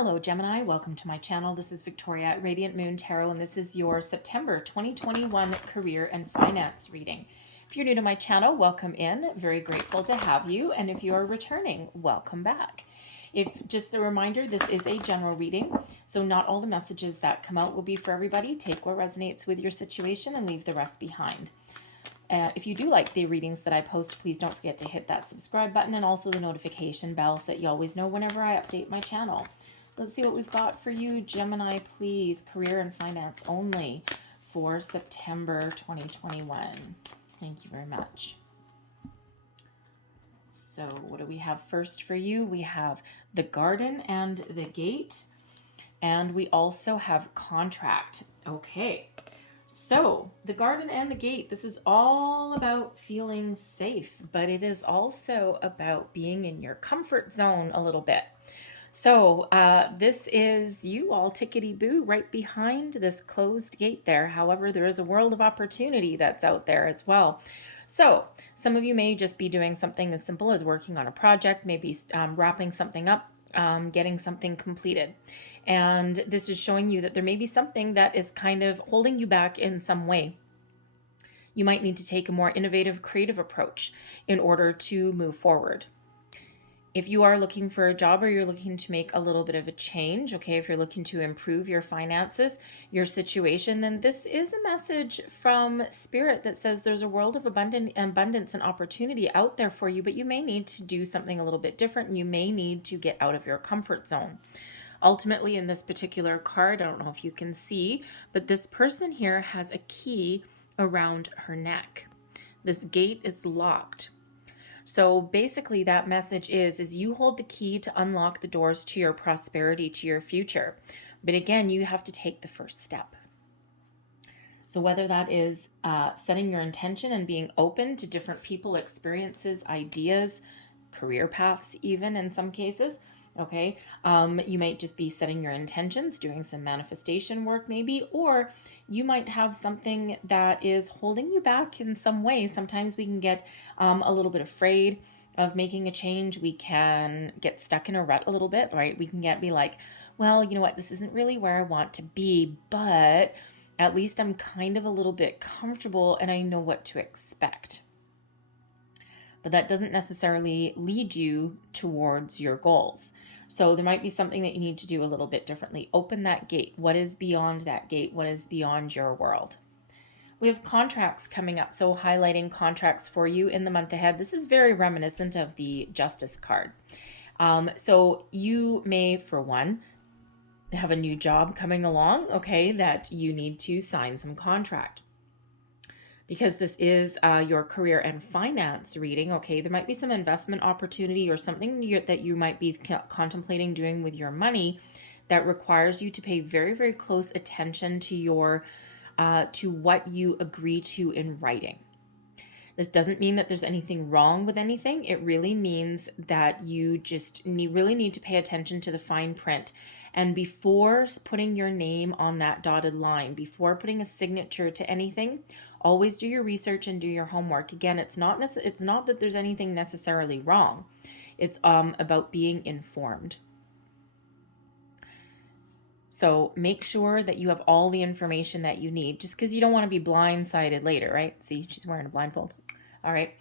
Hello Gemini, welcome to my channel. This is Victoria at Radiant Moon Tarot, and this is your September 2021 career and finance reading. If you're new to my channel, welcome in. Very grateful to have you. And if you are returning, welcome back. If just a reminder, this is a general reading, so not all the messages that come out will be for everybody. Take what resonates with your situation and leave the rest behind. If you do like the readings that I post, please don't forget to hit that subscribe button and also the notification bell so that you always know whenever I update my channel. Let's see what we've got for you, Gemini, please. Career and finance only for September 2021. Thank you very much. So what do we have first for you? We have the garden and the gate, and we also have contract. Okay. So the garden and the gate, this is all about feeling safe, but it is also about being in your comfort zone a little bit. So this is you all tickety-boo right behind this closed gate there. However, there is a world of opportunity that's out there as well. So some of you may just be doing something as simple as working on a project, maybe wrapping something up, getting something completed. And this is showing you that there may be something that is kind of holding you back in some way. You might need to take a more innovative, creative approach in order to move forward. If you are looking for a job or you're looking to make a little bit of a change, okay, if you're looking to improve your finances, your situation, then this is a message from Spirit that says there's a world of abundance and opportunity out there for you, but you may need to do something a little bit different and you may need to get out of your comfort zone. Ultimately, in this particular card, I don't know if you can see, but this person here has a key around her neck. This gate is locked. So basically that message is you hold the key to unlock the doors to your prosperity, to your future. But again, you have to take the first step. So whether that is setting your intention and being open to different people, experiences, ideas, career paths, even in some cases, okay, you might just be setting your intentions, doing some manifestation work maybe, or you might have something that is holding you back in some way. Sometimes we can get a little bit afraid of making a change. We can get stuck in a rut a little bit, right? We can be like, well, you know what, this isn't really where I want to be, but at least I'm kind of a little bit comfortable and I know what to expect. But that doesn't necessarily lead you towards your goals. So there might be something that you need to do a little bit differently. Open that gate. What is beyond that gate? What is beyond your world? We have contracts coming up, so highlighting contracts for you in the month ahead. This is very reminiscent of the Justice card. So you may, for one, have a new job coming along, okay, that you need to sign some contract. Because this is your career and finance reading, okay, there might be some investment opportunity or something that you might be contemplating doing with your money that requires you to pay very, very close attention to your to what you agree to in writing. This doesn't mean that there's anything wrong with anything. It really means that you just really need to pay attention to the fine print. And before putting your name on that dotted line, before putting a signature to anything, always do your research and do your homework. Again, it's not that there's anything necessarily wrong. It's about being informed. So make sure that you have all the information that you need, just because you don't want to be blindsided later, right? See, she's wearing a blindfold. All right.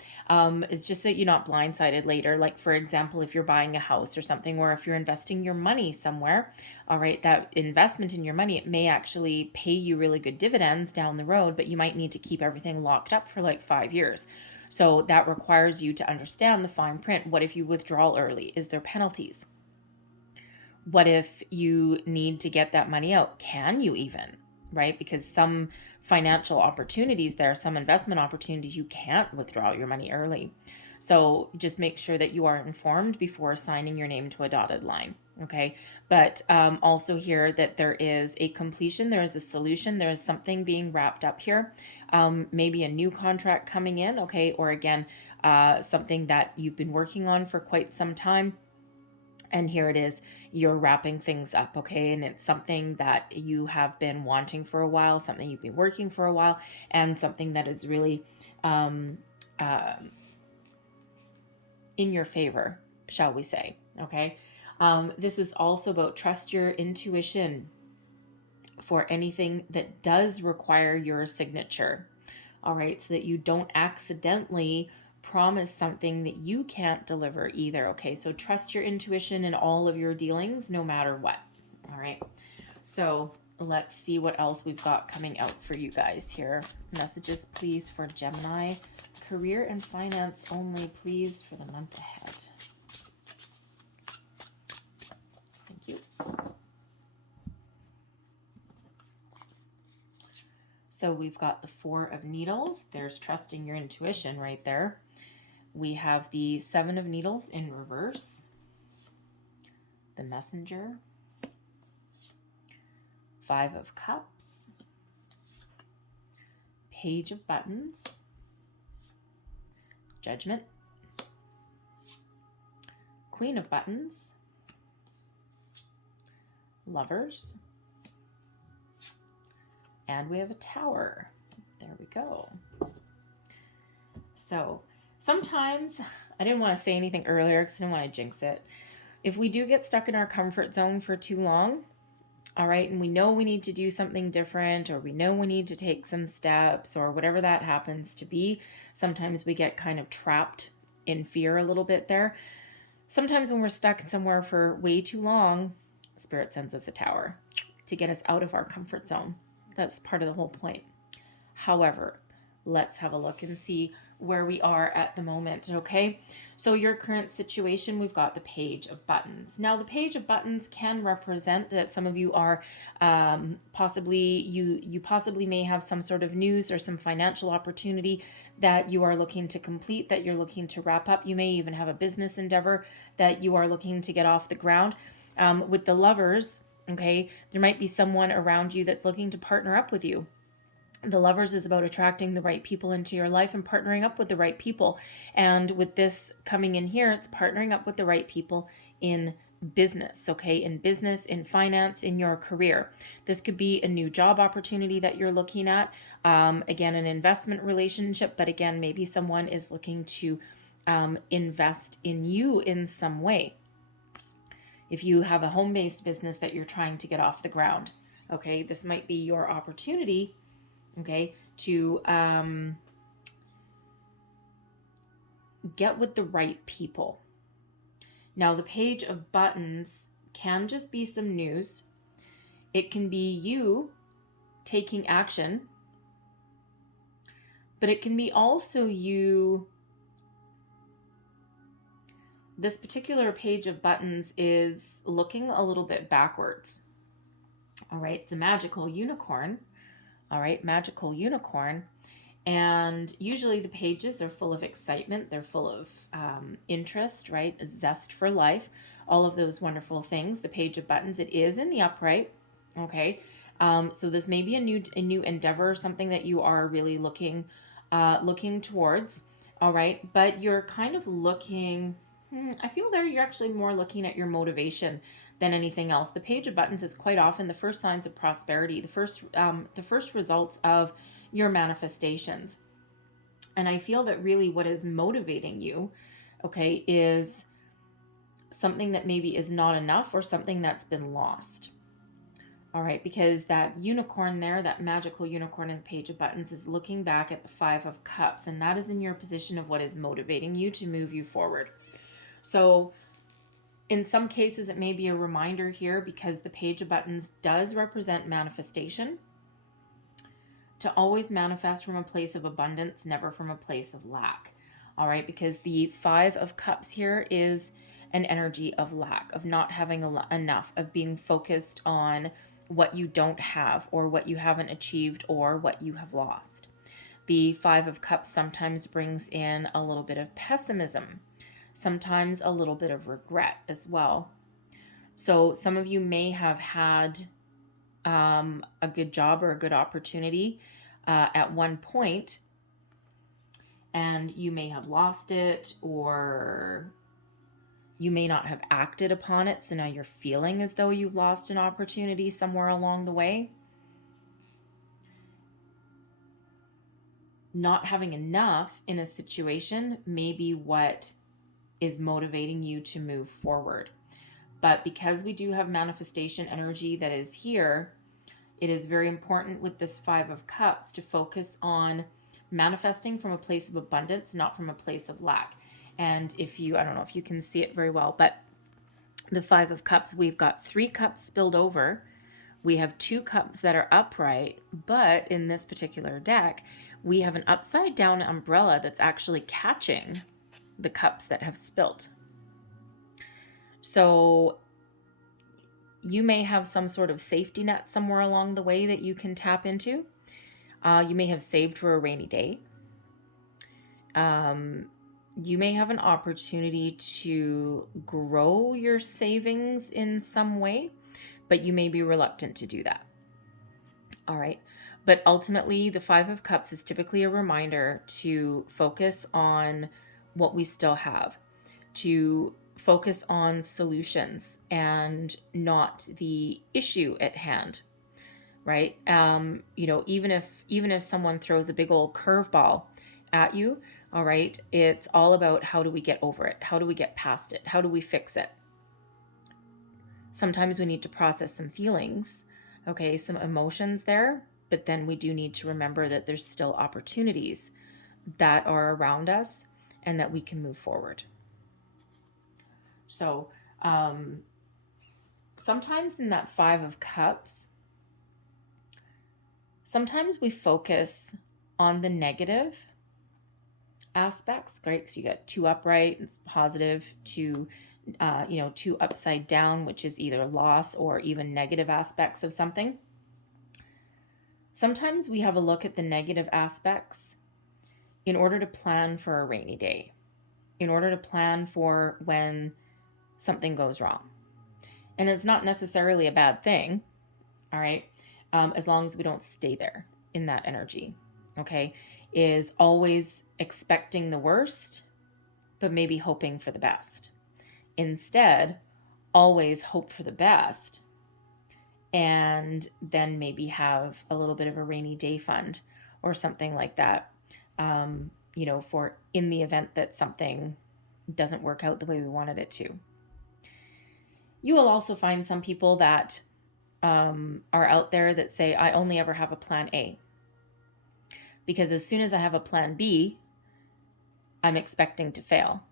It's just that you're not blindsided later. Like, for example, if you're buying a house or something, or if you're investing your money somewhere, all right, that investment in your money, it may actually pay you really good dividends down the road, but you might need to keep everything locked up for like 5 years. So that requires you to understand the fine print. What if you withdraw early? Is there penalties? What if you need to get that money out? Can you even? Right? Because some financial opportunities there, some investment opportunities, you can't withdraw your money early. So just make sure that you are informed before signing your name to a dotted line. Okay. But also here that there is a completion, there is a solution, there is something being wrapped up here. Maybe a new contract coming in. Okay. Or again, something that you've been working on for quite some time. And here it is, you're wrapping things up, okay? And it's something that you have been wanting for a while, something you've been working for a while, and something that is really in your favor, shall we say, okay? This is also about trust your intuition for anything that does require your signature. All right, so that you don't accidentally promise something that you can't deliver either. Okay, so trust your intuition in all of your dealings, no matter what. All right, so let's see what else we've got coming out for you guys here. Messages, please, for Gemini. Career and finance only, please, for the month ahead. Thank you. So we've got the Four of Needles. There's trusting your intuition right there. We have the Seven of Needles in reverse. The Messenger. Five of Cups. Page of Buttons. Judgment. Queen of Buttons. Lovers. And we have a Tower. There we go. So sometimes, I didn't want to say anything earlier because I didn't want to jinx it. If we do get stuck in our comfort zone for too long, all right, and we know we need to do something different, or we know we need to take some steps, or whatever that happens to be, sometimes we get kind of trapped in fear a little bit there. Sometimes when we're stuck somewhere for way too long, Spirit sends us a tower to get us out of our comfort zone. That's part of the whole point. However, let's have a look and see where we are at the moment, okay? So your current situation, we've got the Page of Buttons. Now, the Page of Buttons can represent that some of you are possibly, you possibly may have some sort of news or some financial opportunity that you are looking to complete, that you're looking to wrap up. You may even have a business endeavor that you are looking to get off the ground. With the Lovers, okay, there might be someone around you that's looking to partner up with you. The Lovers is about attracting the right people into your life and partnering up with the right people. And with this coming in here, it's partnering up with the right people in business, okay? In business, in finance, in your career. This could be a new job opportunity that you're looking at. Again, an investment relationship, but again, maybe someone is looking to invest in you in some way. If you have a home-based business that you're trying to get off the ground, okay, this might be your opportunity, okay, to get with the right people. Now, the Page of Buttons can just be some news. It can be you taking action, but it can be also you. This particular Page of Buttons is looking a little bit backwards. All right, it's a magical unicorn. All right, magical unicorn. And usually the pages are full of excitement. They're full of interest, right? Zest for life, all of those wonderful things. The Page of Buttons, it is in the upright. Okay, so this may be a new endeavor, something that you are really looking towards. All right, but you're kind of looking. I feel there you're actually more looking at your motivation than anything else. The Page of Buttons is quite often the first signs of prosperity, the first results of your manifestations. And I feel that really what is motivating you, okay, is something that maybe is not enough or something that's been lost. All right, because that unicorn there, that magical unicorn in the Page of Buttons is looking back at the Five of Cups, and that is in your position of what is motivating you to move you forward. So in some cases, it may be a reminder here because the Page of Buttons does represent manifestation, to always manifest from a place of abundance, never from a place of lack. All right, because the Five of Cups here is an energy of lack, of not having enough, of being focused on what you don't have or what you haven't achieved or what you have lost. The Five of Cups sometimes brings in a little bit of pessimism, sometimes a little bit of regret as well. So some of you may have had a good job or a good opportunity at one point, and you may have lost it, or you may not have acted upon it. So now you're feeling as though you've lost an opportunity somewhere along the way. Not having enough in a situation may be what is motivating you to move forward. But because we do have manifestation energy that is here, it is very important with this Five of Cups to focus on manifesting from a place of abundance, not from a place of lack. And if you, I don't know if you can see it very well, but the Five of Cups, we've got 3 cups spilled over. We have 2 cups that are upright, but in this particular deck, we have an upside down umbrella that's actually catching the cups that have spilt. So you may have some sort of safety net somewhere along the way that you can tap into. You may have saved for a rainy day. You may have an opportunity to grow your savings in some way, but you may be reluctant to do that. All right. But ultimately, the Five of Cups is typically a reminder to focus on what we still have, to focus on solutions and not the issue at hand, right? Even if someone throws a big old curveball at you, all right, it's all about how do we get over it? How do we get past it? How do we fix it? Sometimes we need to process some feelings, okay, some emotions there, but then we do need to remember that there's still opportunities that are around us and that we can move forward. So sometimes in that Five of Cups, sometimes we focus on the negative aspects, right? Because you got 2 upright, it's positive, 2 upside down, which is either loss or even negative aspects of something. Sometimes we have a look at the negative aspects in order to plan for a rainy day, in order to plan for when something goes wrong. And it's not necessarily a bad thing, all right, as long as we don't stay there in that energy, okay, is always expecting the worst, but maybe hoping for the best. Instead, always hope for the best and then maybe have a little bit of a rainy day fund or something like that, for in the event that something doesn't work out the way we wanted it to. You will also find some people that are out there that say, I only ever have a plan A. Because as soon as I have a plan B, I'm expecting to fail.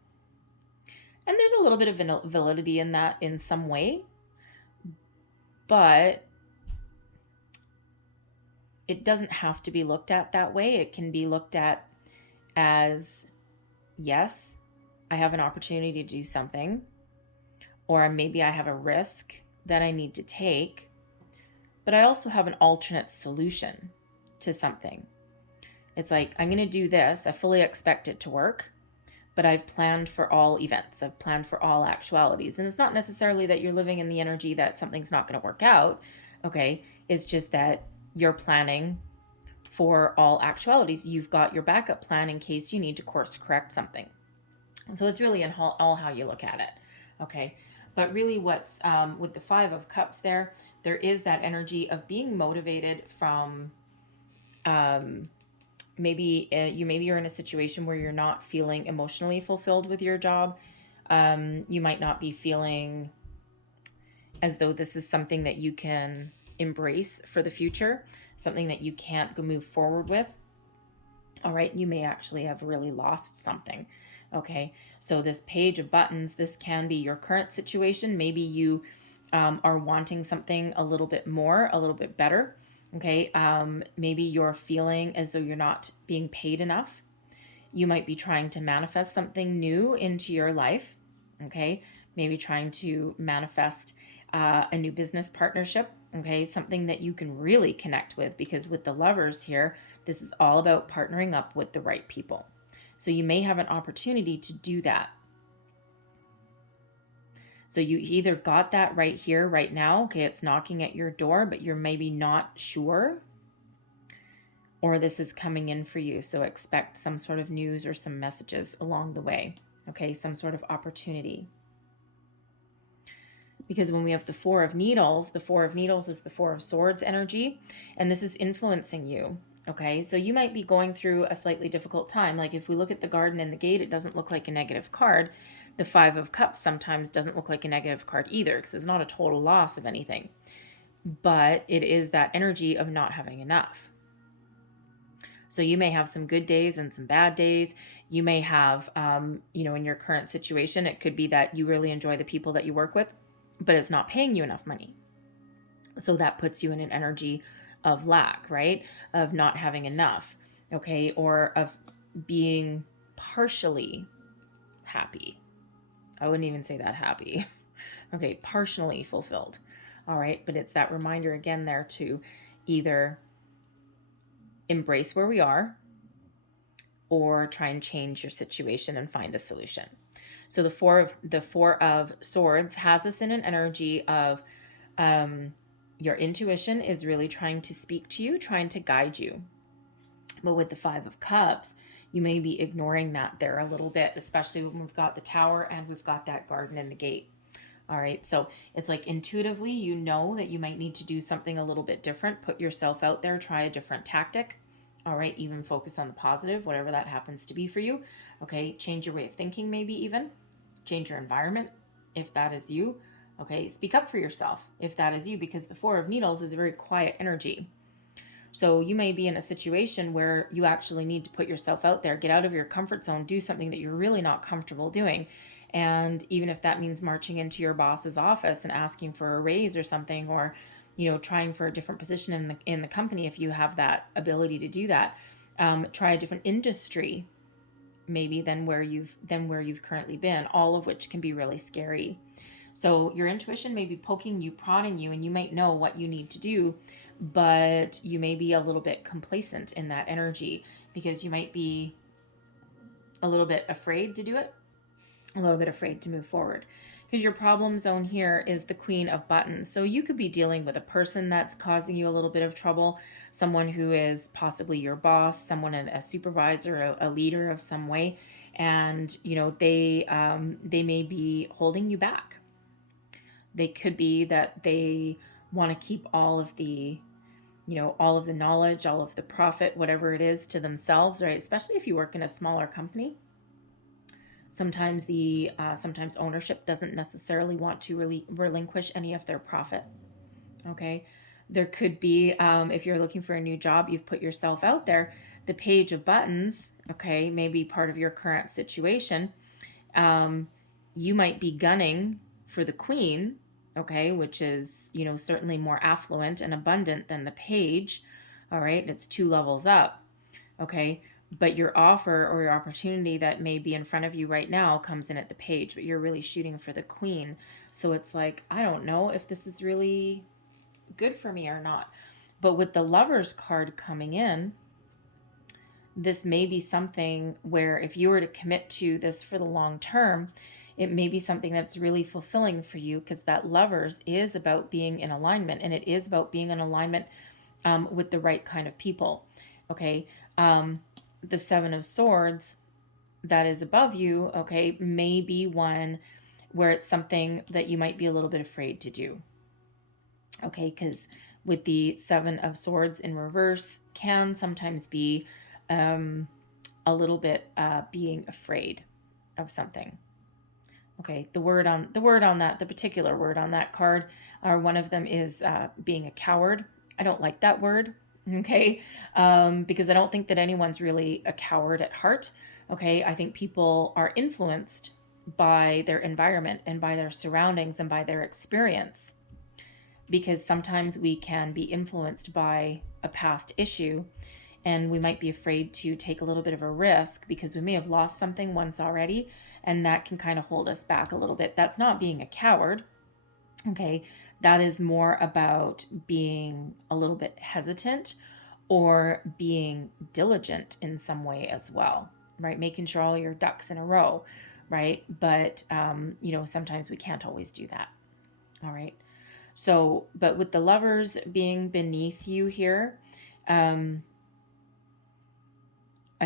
And there's a little bit of validity in that in some way, but it doesn't have to be looked at that way. It can be looked at as, yes, I have an opportunity to do something, or maybe I have a risk that I need to take, but I also have an alternate solution to something. It's like, I'm going to do this. I fully expect it to work, but I've planned for all events. I've planned for all actualities. And it's not necessarily that you're living in the energy that something's not going to work out. Okay. It's just that you're planning for all actualities. You've got your backup plan in case you need to course correct something. And so it's really in all how you look at it. Okay. But really what's with the Five of Cups there is that energy of being motivated from maybe you're in a situation where you're not feeling emotionally fulfilled with your job. You might not be feeling as though this is something that you can embrace for the future, something that you can't move forward with. All right, you may actually have really lost something. Okay, so this Page of Buttons, this can be your current situation. Maybe you are wanting something a little bit more, a little bit better. Okay, maybe you're feeling as though you're not being paid enough. You might be trying to manifest something new into your life. Okay, maybe trying to manifest a new business partnership. Okay, something that you can really connect with, because with the Lovers here, this is all about partnering up with the right people. So you may have an opportunity to do that. So you either got that right here, right now. Okay, it's knocking at your door, but you're maybe not sure. Or this is coming in for you. So expect some sort of news or some messages along the way. Okay, some sort of opportunity. Because when we have the Four of Needles is the Four of Swords energy. And this is influencing you. Okay, so you might be going through a slightly difficult time. Like if we look at the Garden and the Gate, it doesn't look like a negative card. The Five of Cups sometimes doesn't look like a negative card either, because it's not a total loss of anything, but it is that energy of not having enough. So you may have some good days and some bad days. You may have, in your current situation, it could be that you really enjoy the people that you work with, but it's not paying you enough money. So that puts you in an energy of lack, right? Of not having enough, okay? Or of being partially happy. I wouldn't even say that happy. Okay, partially fulfilled. All right, but it's that reminder again there to either embrace where we are or try and change your situation and find a solution. So the four of Swords has us in an energy of your intuition is really trying to speak to you, trying to guide you. But with the Five of Cups, you may be ignoring that there a little bit, especially when we've got the Tower and we've got that Garden and the Gate. All right, so it's like intuitively, you know that you might need to do something a little bit different. Put yourself out there, try a different tactic. All right, even focus on the positive, whatever that happens to be for you. Okay, change your way of thinking, maybe even. Change your environment, if that is you. Okay, speak up for yourself, if that is you, because the Four of Needles is a very quiet energy. So you may be in a situation where you actually need to put yourself out there, get out of your comfort zone, do something that you're really not comfortable doing. And even if that means marching into your boss's office and asking for a raise or something, or trying for a different position in the company, if you have that ability to do that, try a different industry, maybe than where you've currently been. All of which can be really scary. So your intuition may be poking you, prodding you, and you might know what you need to do, but you may be a little bit complacent in that energy because you might be a little bit afraid to do it, a little bit afraid to move forward. Because your problem zone here is the Queen of Buttons. So you could be dealing with a person that's causing you a little bit of trouble, someone who is possibly your boss, someone, a supervisor, a leader of some way, and they may be holding you back. They could be that they want to keep all of the knowledge, all of the profit, whatever it is, to themselves, right? Especially if you work in a smaller company. Sometimes sometimes ownership doesn't necessarily want to really relinquish any of their profit. Okay, there could be, if you're looking for a new job, you've put yourself out there. The Page of Buttons, okay, may be part of your current situation. You might be gunning for the Queen, okay, which is certainly more affluent and abundant than the Page. All right, it's 2 levels up. Okay, but your offer or your opportunity that may be in front of you right now comes in at the Page, but you're really shooting for the Queen. So it's like, I don't know if this is really good for me or not. But with the Lovers card coming in, this may be something where if you were to commit to this for the long term, it may be something that's really fulfilling for you, because that Lovers is about being in alignment, and it is about being in alignment with the right kind of people. Okay. The Seven of Swords that is above you, okay, may be one where it's something that you might be a little bit afraid to do. Okay, because with the Seven of Swords in reverse can sometimes be a little bit being afraid of something. Okay, the particular word on that card, or one of them is being a coward. I don't like that word. Okay, because I don't think that anyone's really a coward at heart. Okay, I think people are influenced by their environment and by their surroundings and by their experience, because sometimes we can be influenced by a past issue, and we might be afraid to take a little bit of a risk because we may have lost something once already, and that can kind of hold us back a little bit. That's not being a coward. Okay, that is more about being a little bit hesitant or being diligent in some way as well, right? Making sure all your ducks in a row, right? But, sometimes we can't always do that. All right. So, but with the Lovers being beneath you here, I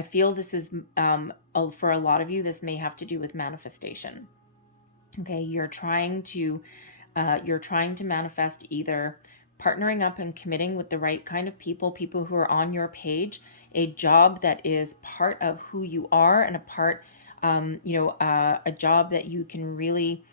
feel this is, for a lot of you, this may have to do with manifestation. Okay, you're trying to manifest either partnering up and committing with the right kind of people who are on your page, a job that is part of who you are and a part a job that you can really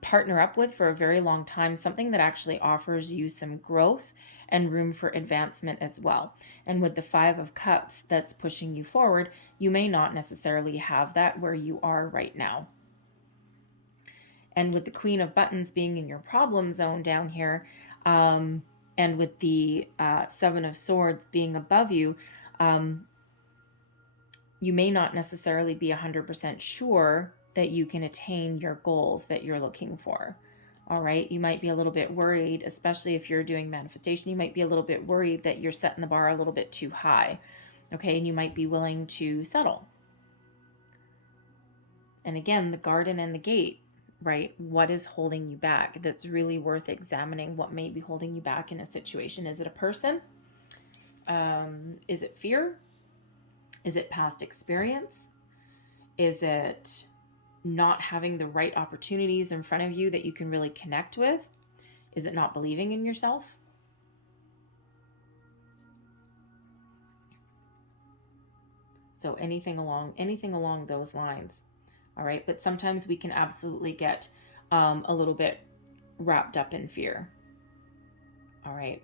partner up with for a very long time, something that actually offers you some growth and room for advancement as well. And with the Five of Cups that's pushing you forward, you may not necessarily have that where you are right now. And with the Queen of Buttons being in your problem zone down here, and with the Seven of Swords being above you, you may not necessarily be 100% sure that you can attain your goals that you're looking for. All right. You might be a little bit worried, especially if you're doing manifestation. You might be a little bit worried that you're setting the bar a little bit too high. Okay. And you might be willing to settle. And again, the Garden and the Gate, right? What is holding you back? That's really worth examining. What may be holding you back in a situation? Is it a person? Is it fear? Is it past experience? Is it not having the right opportunities in front of you that you can really connect with? Is it not believing in yourself? So anything along those lines. All right. But sometimes we can absolutely get a little bit wrapped up in fear. All right.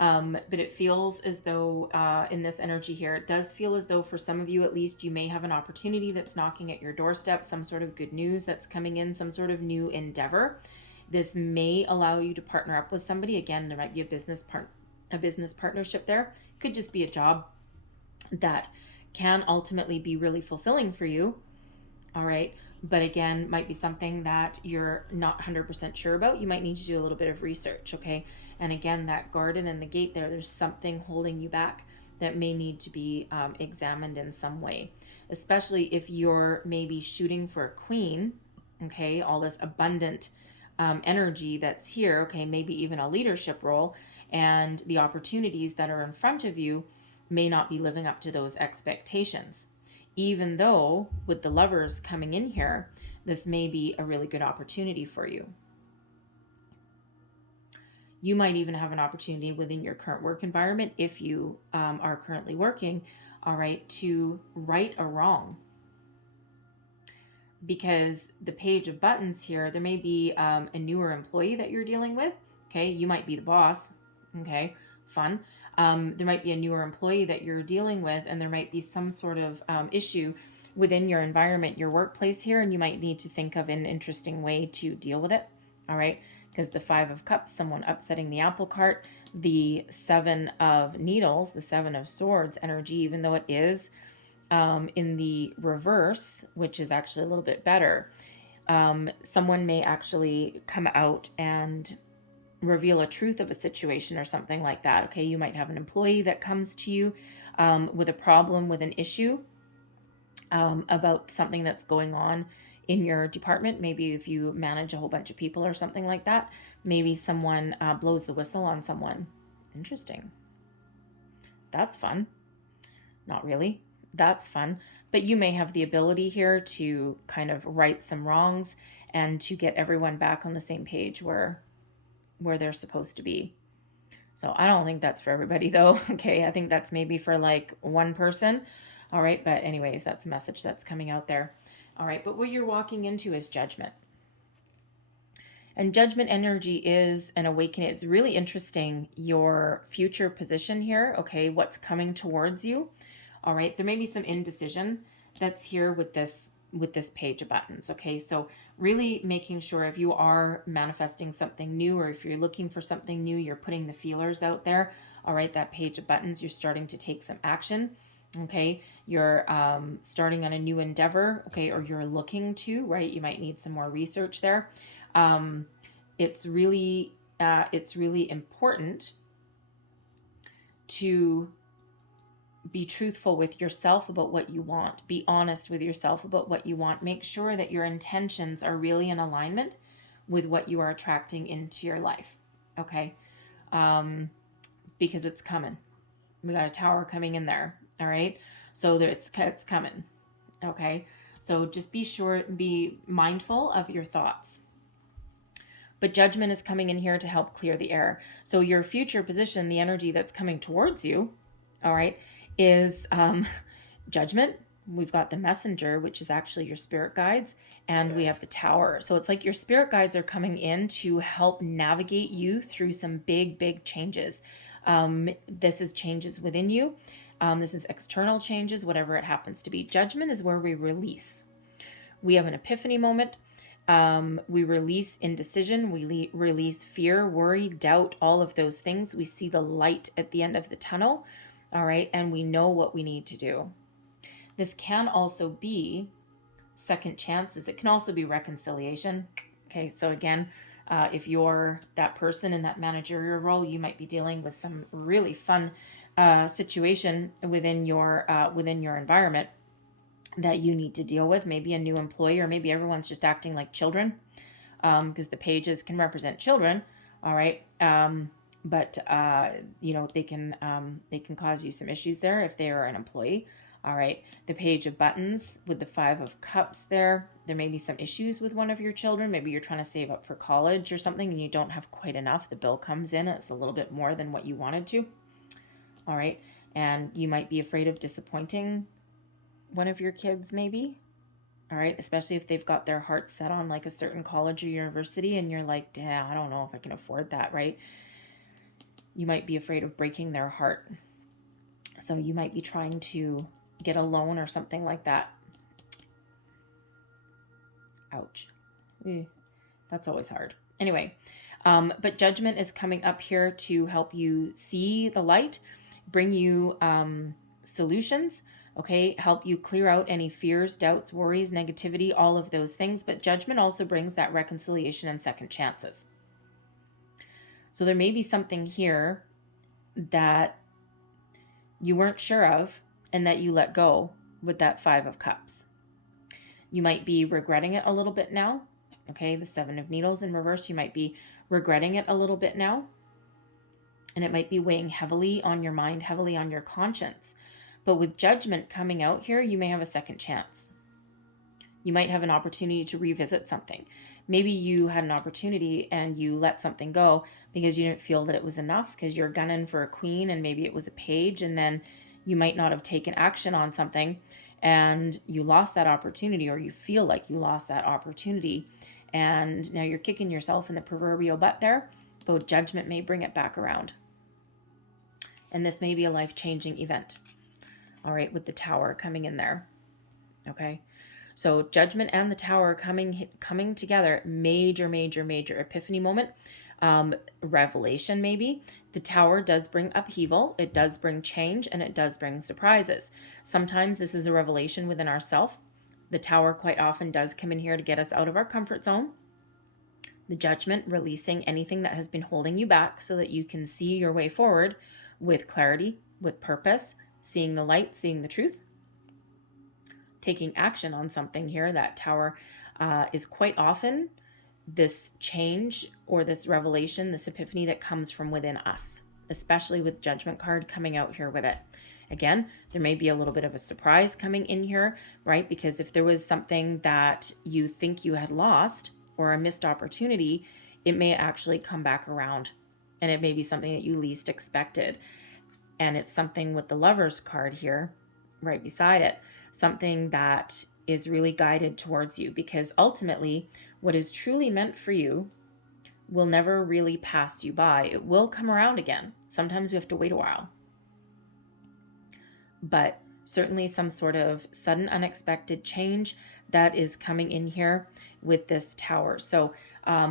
But it feels as though in this energy here, it does feel as though for some of you, at least, you may have an opportunity that's knocking at your doorstep, some sort of good news that's coming in, some sort of new endeavor. This may allow you to partner up with somebody. Again, there might be a business partnership there. Could just be a job that can ultimately be really fulfilling for you. All right. But again, might be something that you're not 100% sure about. You might need to do a little bit of research. Okay. And again, that Garden and the Gate there's something holding you back that may need to be examined in some way, especially if you're maybe shooting for a queen. Okay. All this abundant energy that's here. Okay. Maybe even a leadership role, and the opportunities that are in front of you may not be living up to those expectations. Even though with the Lovers coming in here, this may be a really good opportunity for you. You might even have an opportunity within your current work environment, if you are currently working, all right, to right a wrong. Because the Page of Buttons here, there may be a newer employee that you're dealing with. Okay, you might be the boss. Okay, fun. There might be a newer employee that you're dealing with, and there might be some sort of issue within your environment, your workplace here, and you might need to think of an interesting way to deal with it. All right, because the Five of Cups, someone upsetting the apple cart, the Seven of Needles, the Seven of Swords energy, even though it is in the reverse, which is actually a little bit better, someone may actually come out and reveal a truth of a situation or something like that. Okay, you might have an employee that comes to you with a problem, with an issue about something that's going on in your department. Maybe if you manage a whole bunch of people or something like that, maybe someone blows the whistle on someone. Interesting. That's fun. Not really. That's fun. But you may have the ability here to kind of right some wrongs and to get everyone back on the same page where they're supposed to be. So I don't think that's for everybody though. Okay, I think that's maybe for like one person. All right, but anyways, that's a message that's coming out there. All right, but what you're walking into is Judgment. And Judgment energy is an awakening. It's really interesting, your future position here. Okay, what's coming towards you. All right, there may be some indecision that's here with this Page of Buttons. Okay, so really making sure if you are manifesting something new, or if you're looking for something new, you're putting the feelers out there. All right, that Page of Buttons, you're starting to take some action. Okay, you're starting on a new endeavor. Okay, or you're looking to, right? You might need some more research there. It's really important to be truthful with yourself about what you want. Be honest with yourself about what you want. Make sure that your intentions are really in alignment with what you are attracting into your life. Okay. Because it's coming. We got a Tower coming in there. All right. So it's coming. Okay. So just be mindful of your thoughts. But Judgment is coming in here to help clear the air. So your future position, the energy that's coming towards you, all right, is Judgment, we've got the messenger, which is actually your spirit guides, and we have the tower. So it's like your spirit guides are coming in to help navigate you through some big changes. This is changes within you. This is external changes, whatever it happens to be. Judgment is where we release. We have an epiphany moment. We release indecision. We release fear, worry, doubt, all of those things. We see the light at the end of the tunnel. All right. And we know what we need to do. This can also be second chances. It can also be reconciliation. Okay. So again, if you're that person in that managerial role, you might be dealing with some really fun situation within your environment that you need to deal with. Maybe a new employee, or maybe everyone's just acting like children, because the pages can represent children. All right. But they can cause you some issues there if they are an employee. All right. The page of buttons with the 5 of cups there may be some issues with one of your children. Maybe you're trying to save up for college or something and you don't have quite enough. The bill comes in and it's a little bit more than what you wanted to. All right. And you might be afraid of disappointing one of your kids, maybe. All right. Especially if they've got their heart set on like a certain college or university and you're like, damn, I don't know if I can afford that. Right. You might be afraid of breaking their heart. So you might be trying to get a loan or something like that. Ouch. That's always hard. Anyway, but judgment is coming up here to help you see the light, bring you solutions, okay? Help you clear out any fears, doubts, worries, negativity, all of those things. But judgment also brings that reconciliation and second chances. So there may be something here that you weren't sure of and that you let go with that 5 of cups. You might be regretting it a little bit now. Okay, the 7 of needles in reverse, you might be regretting it a little bit now. And it might be weighing heavily on your mind, heavily on your conscience. But with judgment coming out here, you may have a second chance. You might have an opportunity to revisit something. Maybe you had an opportunity and you let something go because you didn't feel that it was enough, because you're gunning for a queen and maybe it was a page, and then you might not have taken action on something and you lost that opportunity, or you feel like you lost that opportunity. And now you're kicking yourself in the proverbial butt there, but judgment may bring it back around. And this may be a life-changing event. All right, with the tower coming in there. Okay. So judgment and the tower coming together, major epiphany moment, revelation maybe. The tower does bring upheaval, it does bring change, and it does bring surprises. Sometimes this is a revelation within ourselves. The tower quite often does come in here to get us out of our comfort zone. The judgment, releasing anything that has been holding you back so that you can see your way forward with clarity, with purpose, seeing the light, seeing the truth. Taking action on something here. That tower is quite often this change or this revelation, this epiphany that comes from within us, especially with judgment card coming out here with it. Again, there may be a little bit of a surprise coming in here, right? Because if there was something that you think you had lost or a missed opportunity, it may actually come back around, and it may be something that you least expected. And it's something with the Lovers card here right beside it, something that is really guided towards you, because ultimately what is truly meant for you will never really pass you by. It will come around again. Sometimes we have to wait a while, but certainly some sort of sudden unexpected change that is coming in here with this tower. So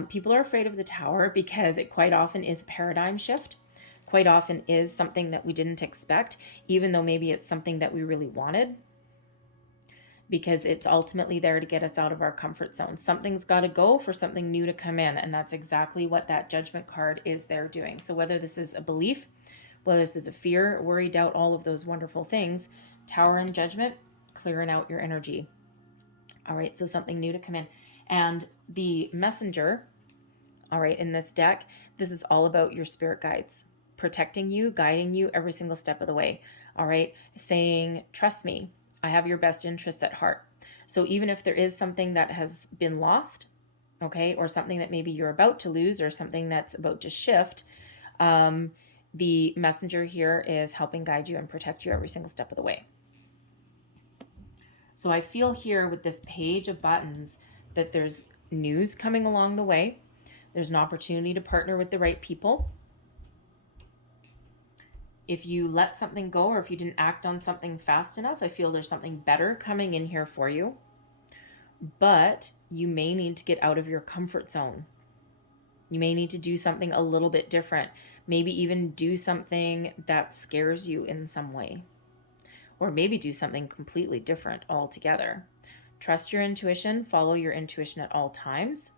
people are afraid of the tower because it quite often is a paradigm shift. Quite often is something that we didn't expect, even though maybe it's something that we really wanted, because it's ultimately there to get us out of our comfort zone. Something's got to go for something new to come in, and that's exactly what that judgment card is there doing. So whether this is a belief, whether this is a fear, worry, doubt, all of those wonderful things, tower and judgment, clearing out your energy. All right, so something new to come in. And the messenger, all right, in this deck, this is all about your spirit guides, protecting you, guiding you every single step of the way. All right, saying, trust me, I have your best interests at heart. So even if there is something that has been lost, okay, or something that maybe you're about to lose, or something that's about to shift, the messenger here is helping guide you and protect you every single step of the way. So I feel here with this page of buttons that there's news coming along the way. There's an opportunity to partner with the right people. If you let something go, or if you didn't act on something fast enough, I feel there's something better coming in here for you. But you may need to get out of your comfort zone. You may need to do something a little bit different. Maybe even do something that scares you in some way. Or maybe do something completely different altogether. Trust your intuition. Follow your intuition at all times.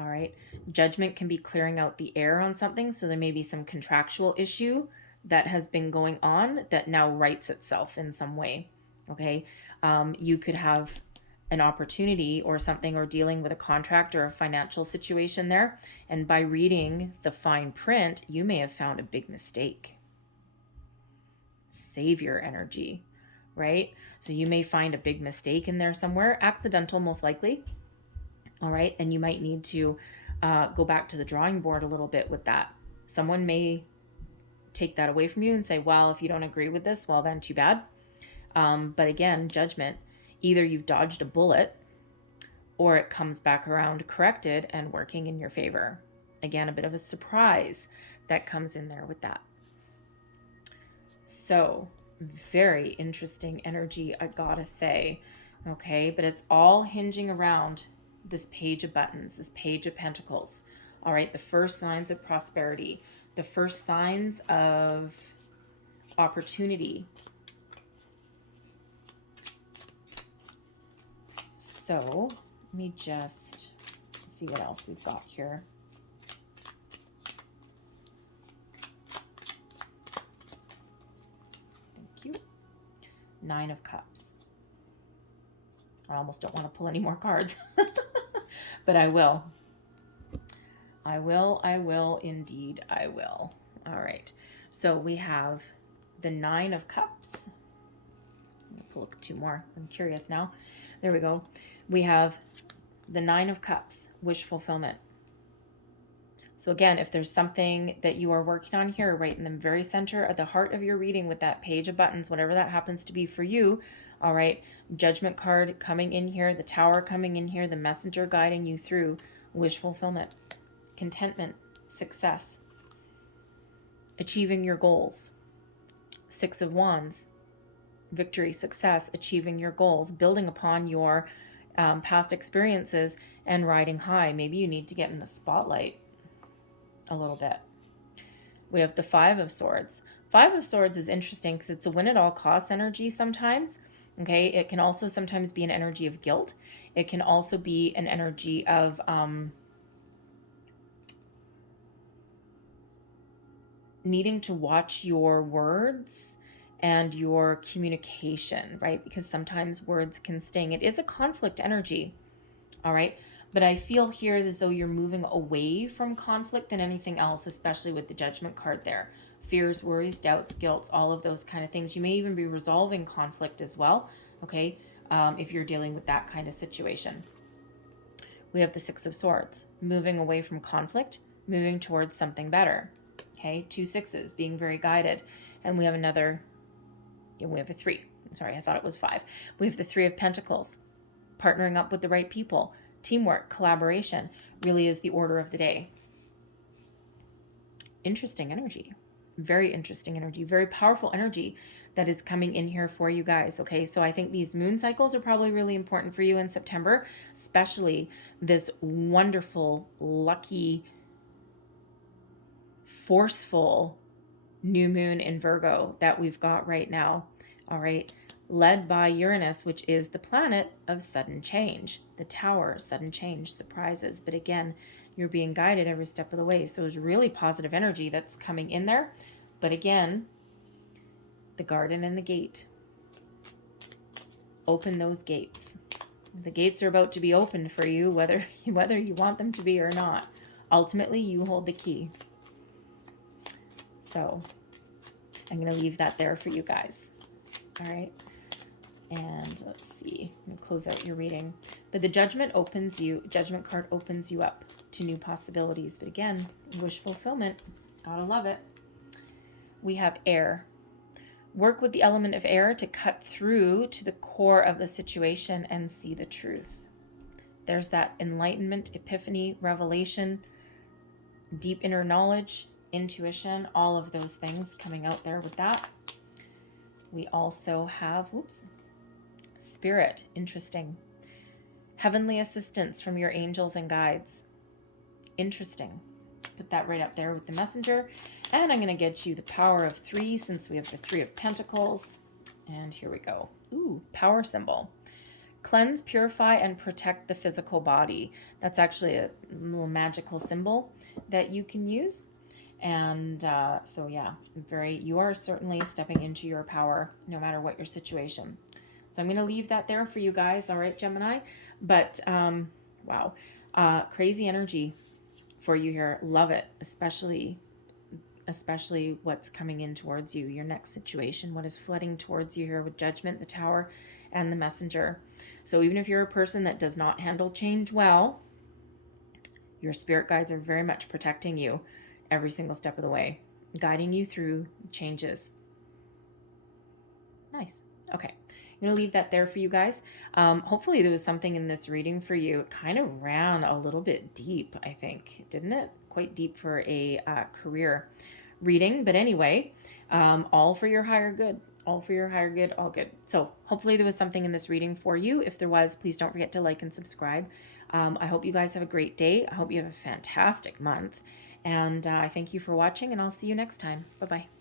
All right. Judgment can be clearing out the air on something. So there may be some contractual issue that has been going on that now rights itself in some way. Okay. You could have an opportunity or something, or dealing with a contract or a financial situation there. And by reading the fine print, you may have found a big mistake. Savior energy, right? So you may find a big mistake in there somewhere, accidental most likely. All right. And you might need to go back to the drawing board a little bit with that. Someone may take that away from you and say, well, if you don't agree with this, well, then too bad. But again, judgment, either you've dodged a bullet or it comes back around corrected and working in your favor. Again, a bit of a surprise that comes in there with that. So very interesting energy, I gotta say. Okay, but it's all hinging around this page of buttons, this page of pentacles. All right, the first signs of prosperity, the first signs of opportunity. So let me just see what else we've got here. Thank you. 9 of Cups. I almost don't want to pull any more cards, but I will. I will, indeed, I will. All right. So we have the 9 of Cups. Let me pull 2 more. I'm curious now. There we go. We have the 9 of Cups, wish fulfillment. So again, if there's something that you are working on here, right in the very center at the heart of your reading with that page of buttons, whatever that happens to be for you, all right, Judgment card coming in here, the Tower coming in here, the Messenger guiding you through wish fulfillment, contentment, success, achieving your goals, 6 of Wands, victory, success, achieving your goals, building upon your past experiences and riding high. Maybe you need to get in the spotlight a little bit. We have the 5 of Swords. 5 of Swords is interesting because it's a win at all costs energy sometimes. Okay, it can also sometimes be an energy of guilt. It can also be an energy of needing to watch your words and your communication, right? Because sometimes words can sting. It is a conflict energy, all right? But I feel here as though you're moving away from conflict than anything else, especially with the Judgment card there. Fears, worries, doubts, guilt, all of those kind of things. You may even be resolving conflict as well, okay? If you're dealing with that kind of situation. We have the 6 of Swords, moving away from conflict, moving towards something better, okay? 2 sixes, being very guided. And we have another, we have a 3. Sorry, I thought it was 5. We have the 3 of Pentacles, partnering up with the right people. Teamwork, collaboration really is the order of the day. Interesting energy. Very interesting energy. Very powerful energy that is coming in here for you guys. Okay, so I think these moon cycles are probably really important for you in September, especially this wonderful, lucky, forceful new moon in Virgo that we've got right now. All right. Led by Uranus, which is the planet of sudden change. The Tower, sudden change, surprises. But again, you're being guided every step of the way. So there's really positive energy that's coming in there. But again, the garden and the gate. Open those gates. The gates are about to be opened for you, whether you want them to be or not. Ultimately, you hold the key. So I'm going to leave that there for you guys. All right. And let's see, I'm going to close out your reading. But the Judgment card opens you up to new possibilities. But again, wish fulfillment, gotta love it. We have Air, Work with the element of air to cut through to the core of the situation and see the truth. There's that enlightenment, epiphany, revelation, deep inner knowledge, intuition, all of those things coming out there with that. We also have, spirit, interesting. Heavenly assistance from your angels and guides. Interesting. Put that right up there with the messenger. And I'm going to get you the power of 3 since we have the 3 of Pentacles. And here we go. Ooh, power symbol. Cleanse, purify, and protect the physical body. That's actually a little magical symbol that you can use. And so yeah, you are certainly stepping into your power no matter what your situation. So I'm going to leave that there for you guys. All right, Gemini. But wow, crazy energy for you here. Love it, especially what's coming in towards you, your next situation, what is flooding towards you here with Judgment, the Tower, and the Messenger. So even if you're a person that does not handle change well, your spirit guides are very much protecting you every single step of the way, guiding you through changes. Nice. Okay. I'm going to leave that there for you guys. Hopefully there was something in this reading for you. It kind of ran a little bit deep, I think, didn't it? Quite deep for a career reading. But anyway, all for your higher good. All for your higher good, all good. So hopefully there was something in this reading for you. If there was, please don't forget to like and subscribe. I hope you guys have a great day. I hope you have a fantastic month. And I thank you for watching, and I'll see you next time. Bye-bye.